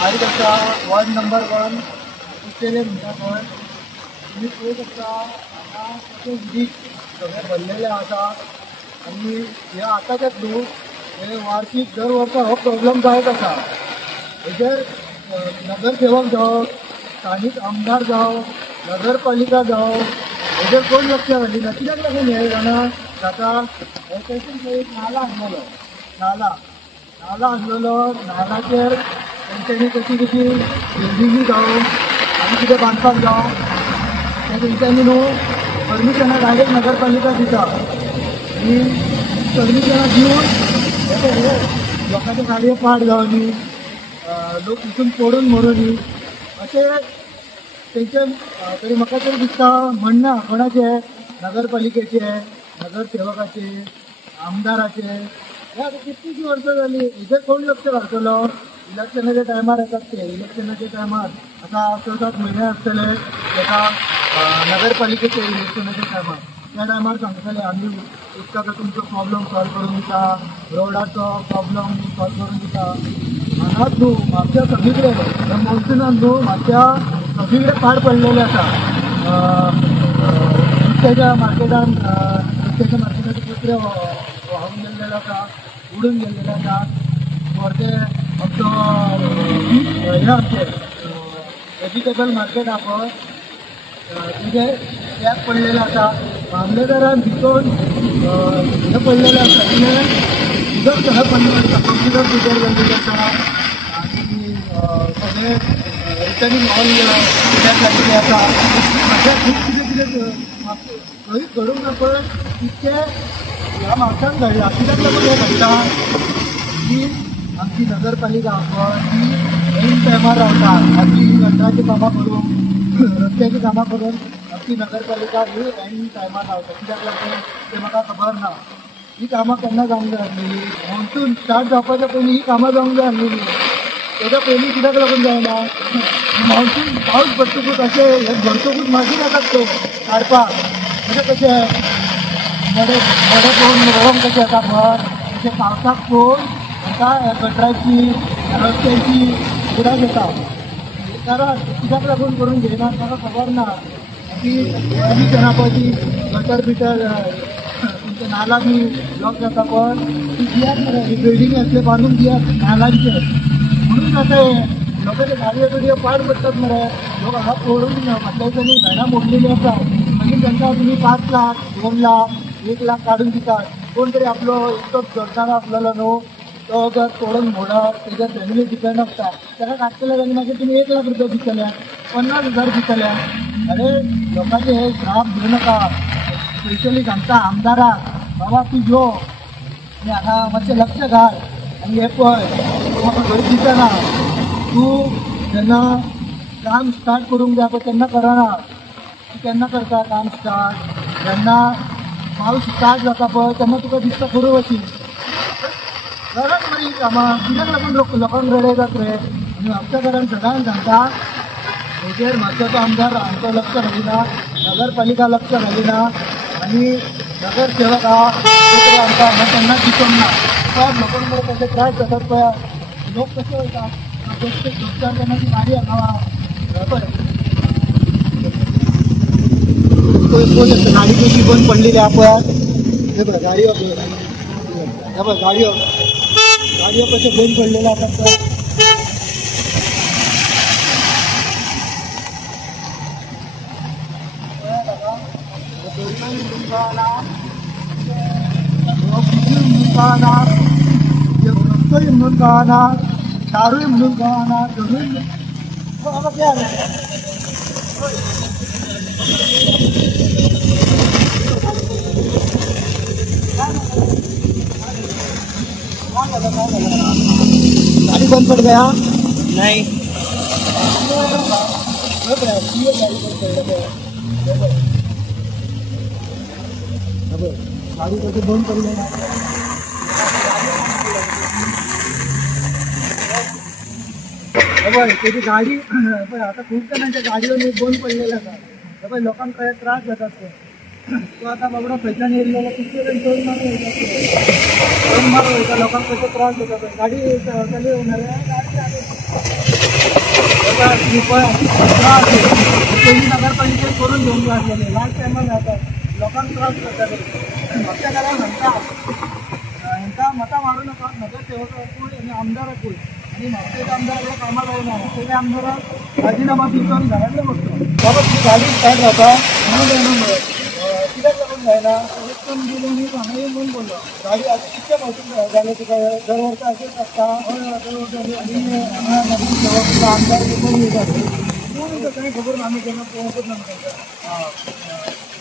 माहीत आसा ward number 1 कुचेले म्हणटा थंय तुमी पळोवंक शकता हांगा सगळे उदीक सगळे भरलेले आसा आनी हे आतांचेच न्हू हे वार्षिक दर वर्सा हो प्रॉब्लेम जायत आसा हेजेर नगरसेवक जावं स्थानीक आमदार जावं नगरपालिका जावं हेजेर कोण लक्ष घालिना कित्याक लागून हे जाणा जाता हे तेतून एक नाला आसलेलो नालाचेर तेंच्यांनी कशी बिल्डिंगी जावं आनी कितें बांदपाक जावं ते तेंच्यांनी न्हू परमिशनां डायरेक्ट नगरपालिका दिता आनी परमिशनां दिवन हे लोकांच्यो गाडयो पाड जावनी लोक तितून पडून मरुनी अशें तेंचे तरी म्हाका तरी दिसता म्हणना कोणाचे नगरपालिकेचे नगरसेवकाचे आमदाराचे हे आतां कितलींशीं वर्सां जालीं हेजेर कोण लक्ष घालतलो इलेक्शनाच्या टायमार येतात ते इलेक्शनाच्या टायमार आतां 6-7 म्हयने आसतले ताका नगरपालिकेचे इलेक्शनाच्या टायमार त्या टायमार सांगतले आमी उदकाचो तुमचो प्रॉब्लम सॉल्व करून दिता रोडाचो प्रॉब्लम सॉल्व करून दिता हांगाच न्हू म्हापश्या सगळीकडे ह्या मॉन्सुनान न्हू म्हापश्या सगळीकडे पाड पडलेले आसा नुस्त्याच्या मार्केटान नुस्त्याचे कचरे व्हांवून गेल्लेले आसा उडून गेल्लेले आसा व्हरते आमचो हे आमचे वेजिटेबल मार्केट आहा पळय तेजे पॅक पडलेले आसा मामलेदारान भितर हे पडलेले आसा कितें उदक सगळें पडलेलें आसा कंप्युटर भितर गेल्लेले आसा आनी सगळे रिटर्निंग हॉल पॅक जाल्लेले आसा अशें खूब कितें खंय घडूंक ना पळय तितकें ह्या म्हापशान घडलां कित्याक लागून हें घडटा की आमची नगरपालिका आसा ती एन टायमार रावता आमची गटराची कामां करून रस्त्याची कामां करून आमची नगरपालिका ही एन टायमार रावता कित्याक लागून तें म्हाका खबर ना ही कामां केन्ना जावंक जाय आसलेली मॉन्सून स्टार्ट जावपाच्या पयलीं ही कामां जावंक जाय आसलेली तेच्या पयलीं कित्याक लागून जायना मॉन्सून पावस पडटकूच अशें हे भरतकूच मागीर येतात ते काडपाक अशें कशें मोडे पळोवन रडोवंक कशें येता घर अशें पावसाक पळोवन आतां गटराची रस्त्याची उडाक येता कारण कित्याक लागून करून घेयना ताका खबर ना की परमिशनां पळय ती गटर बिटर तुमचे नाला बी ब्लॉक जाता पळय ती दियात मरे ही बिल्डिंगी असले बांदून दियात नालांचे म्हणून जाता हे लोकांचे गाडयो पाड पडटात मरे लोक हांगा पळोवन फाटल्या दिसांनी झाडां मोडलेली आसा मागीर तांकां तुमी 5 लाख 2 लाख 1 लाख काडून दितात कोण तरी आपलो इतकोच जोडटालो आसलेलो न्हू तो जर तोडून मोडत तेच्या फॅमिली डिपेंड आसता ताका काडटले आनी मागीर तुमी 1 लाख रुपया दितले 50,000 दितले अरे लोकांचे हे श्राप घेवं नाका स्पेशली सांगता आमदाराक बाबा तूं यो आनी हांगा मातशें लक्ष घाल आनी हे पळय म्हाका घर दिसना तूं जेन्ना काम स्टार्ट करूंक जाय पळय तेन्ना करना तूं केन्ना करता काम स्टार्ट जेन्ना पावस स्टार्ट जाता पळय तेन्ना तुका दिसता करूं अशी करत मरे ही कामां कित्याक लागून लोकांक रडयतात रे आनी म्हापशेकारांक सदांच सांगता हेजेर म्हापशाचो आमदार आमचो लक्ष घालिना नगरपालिका लक्ष घालिना आनी नगरसेवक आहा आमकां हांगा केन्नाच दिसूंक ना सब लोकांक मरे कशे त्रास जातात पळय लोक कशे वयता दोस्तार तेन्ना ती गाडी हांगा गाडी कशी बंद पडलेली आहा पळय हे पळय गाडयो हे पळय गाडयो कशे बंद पडलेले आसात पळय म्हणून कळना दारूय म्हणून कळना धरून गाड़ी बंद पड़ गया नहीं गाड़ी कैसे बंद पड़ गया त्याची गाडी आता खूप जणांच्या गाडीवर बंद पडलेल्या आसा लोकांक काय त्रास जातात तो आता बाबडा खंयच्यान येयल्लो कितले जण टोल मारून वयता लोकांक कशे त्रास जातात गाडी चालू पहिली नगरपालिकेत करून घेऊन लागलेले लास्ट टायमार जातात लोकांक त्रास करताले मागच्या काळात म्हणटा हांकां मतां मारूं नाका नगरसेवकाकूय आनी आमदाराकूय आणि मागच्या आमदाराकडे कामाला जायना सगळे आमदाराक राजीनामा दिवून घरातले बसतो बाबा ती गाडी स्टार्ट जाता म्हणून जायना कित्याक लागून जायना इलेक्शन दिलें मी हांगा म्हणून बोललो गाडी आतां कितके फावटी जालें तुका दर वर्सा अशेंच आसता दर वर्सा आनी हांगा नगरसेवक आमदार कोण येतात कोण येता कांय खबर ना आमी केन्ना पळोवंकूच ना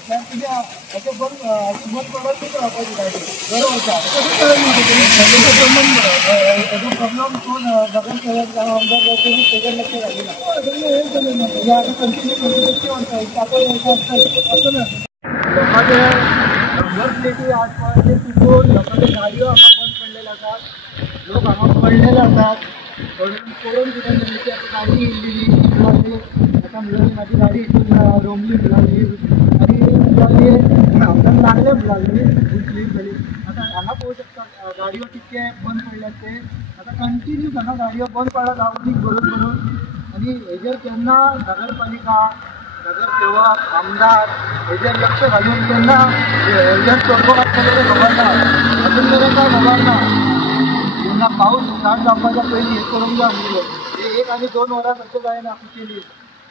तांकां कित्याक अशें बंद सुमत पडतूच रावपाची गाडी दर वर्सा कशें कळना हेजो प्रॉब्लम कोण नगरसेवक जावं आमदार कोणी तेजेर लक्ष घालिना हें जालें ना हें आतां कंटिन्यू म्हणटा ताका असं ना लोकांचे नंबर प्लेटी आसपास चुकून लोकांचे गाडयो हांगा बंद पडलेले आसात लोक हांगा पडलेले आसात पडून कितें जालें की आतां गाडी येयल्ली मिळाली आतां मिळाली म्हाजी गाडी हितून रोमली मिळाली आनी हांगां लागले मिळाली उठली जाली आतां हांगा पळोवंक शकता गाडयो कितके बंद पडल्यात ते आतां कंटिन्यू हांगा गाडयो बंद पडत उदीक भरून आनी हेजेर केन्ना नगरपालिका नगरसेवक आमदार हेजेर लक्ष घालून केन्ना हेजेर तोडगो काडटले ते खबर ना अजून मेरेन काय खबर ना जेन्ना पावस स्टार्ट जावपाच्या पयलीं हें करूंक जाय आसलें 1 आनी 2 वरां अशें जायना कुचेली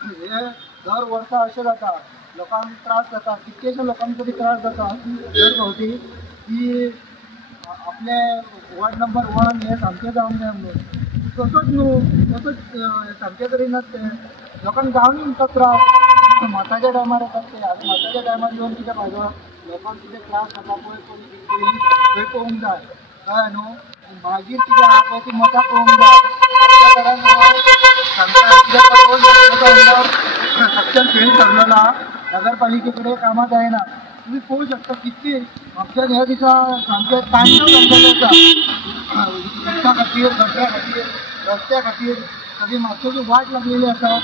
हे दर वर्सा अशें जाता लोकांक त्रास जाता कितकेशे लोकांक तरी त्रास जाता दर फावटी की आपले वॉर्ड नंबर 1 हे सामकें जावंक जाय म्हणून तसोच न्हू तसोच सामकें करिनात ते लोकांक जावन म्हणटा त्रास मताच्या टायमार येतात ते आनी मताच्या टायमार येवन कितें फायदो लोकांक कितें त्रास जाता पळय पयलीं पळोवंक जाय कळ्ळें न्हू मागीर कितें आहा पळय ती मतां पळोवंक जाय आमच्या घरान सक्षम फेल ठरलेलो आहा नगरपालिके कडेन कामां जायना तुमी पळोवंक शकता कितली म्हापशां ह्या दिसा सामकें तांडव जाल्लेलें आसा उदका खातीर गटरा खातीर रस्त्या खातीर सगळी म्हापशेची वाट लागलेली आसा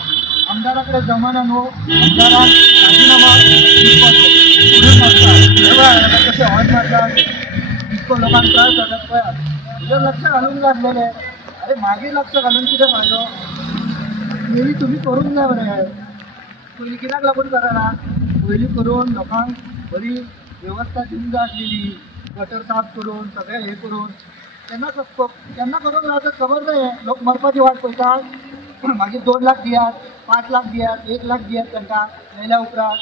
आमदारा कडेन जमाना न्हू आमदाराक राजीनामा दिवपाचो म्हणून मागता कशें हॉर्न मारतात इतको लोकांक त्रास जातात पळयात हेजेर लक्ष घालूंक जाय आसलेलें अरे मागीर लक्ष घालून कितें फायदो पयलीं तुमी करूंक जाय बरें पयलीं कित्याक लागून करना पयलीं करून लोकांक बरी वेवस्था दिवंक जाय आसलेली गटर साफ करून सगळें हें करून केन्ना करूंक रावतात खबर ना लोक मरपाची वाट पळयतात मागीर 2 लाख दियात 5 लाख दियात 1 लाख दियात तांकां मेल्या उपरांत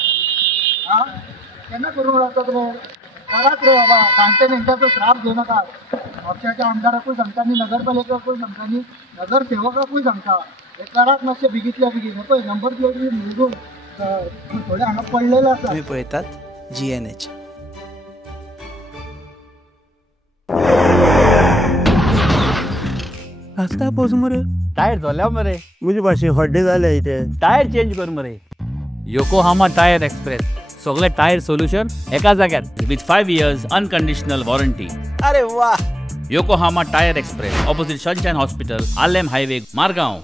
आं केन्ना करूंक रावतात रे करात रे बाबा जाणटे नेणट्याचो श्राप घेवं नाका म्हापशाच्या आमदाराकूय सांगता आनी नगरपालिकेकूय सांगता आनी नगरसेवकाकूय सांगता हे करात मातशें बेगींतल्या बेगीन हे पळय नंबर प्लेट बी मुजून थोडे हांगा पडलेले आसा तुम्ही पळयतात GNH रास्ता पोच मरे टायर झाल्या मरे मुझे भाषे हड्डे झाले इथे टायर चेंज कर मरे योकोहामा टायर एक्सप्रेस सगळे टायर सोल्यूशन एका जाग्यार विथ 5 years अनकंडिशनल वॉरंटी अरे वाह Yokohama tyre express opposite sunshine hospital Alem highway Margao